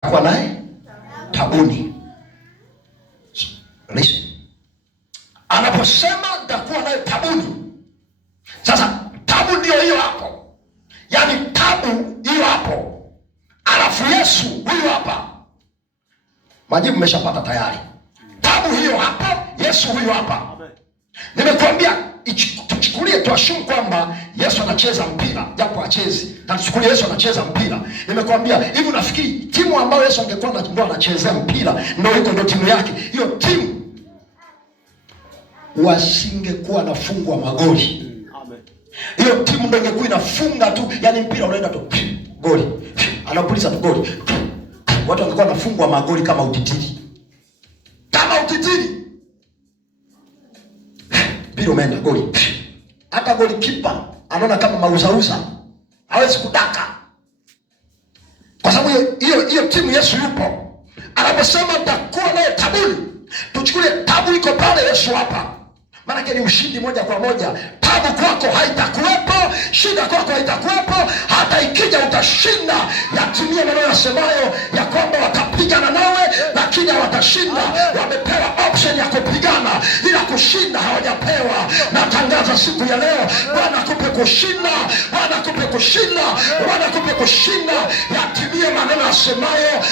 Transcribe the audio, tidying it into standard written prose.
kwa naye tabuni. Listen. Anaposema nitakuwa naye tabuni, sasa tabu ndio hiyo hapo, yaani tabu hiyo hapo, alafu Yesu huyu hapa. Majibu mmeshapata tayari. Tabu hiyo hapo, Yesu huyu hapa. Nimekuambia tuchukulie, tuashumu kwamba Yesu anacheza mpira, japo achezi, na tuchukulie Yesu anacheza mpira. Nimekuambia hivi, unafikiri timu ambayo Yesu angekuwa ndo anachezea mpira ndo timu yake, hiyo timu wasingekuwa nafungwa magoli. Hiyo timu ndo ingekuwa inafunga tu, yani mpira unaenda tu goli, anapuliza tu goli, watu wangekuwa nafungwa magoli kama utitiri, kama utitiri. Mpira umeenda goli, hata goli kipa anaona kama mauzauza, hawezi kudaka, kwa sababu hiyo timu Yesu yupo. Anaposema nitakuwa naye tabuni, tuchukulie tabu iko pale, Yesu hapa, maana ni ushindi moja kwa moja. Tabu kwako haitakuwepo, shida kwako haitakuwepo, hata ikija utashinda. Yatimie maneno yasemayo ya kwamba watapigana nawe lakini hawatashinda. Wamepewa option ya kupigana, ila kushinda hawajapewa. Natangaza siku ya leo, Bwana akupe kushinda, Bwana akupe kushinda, Bwana akupe kushinda. Yatimie maneno yasemayo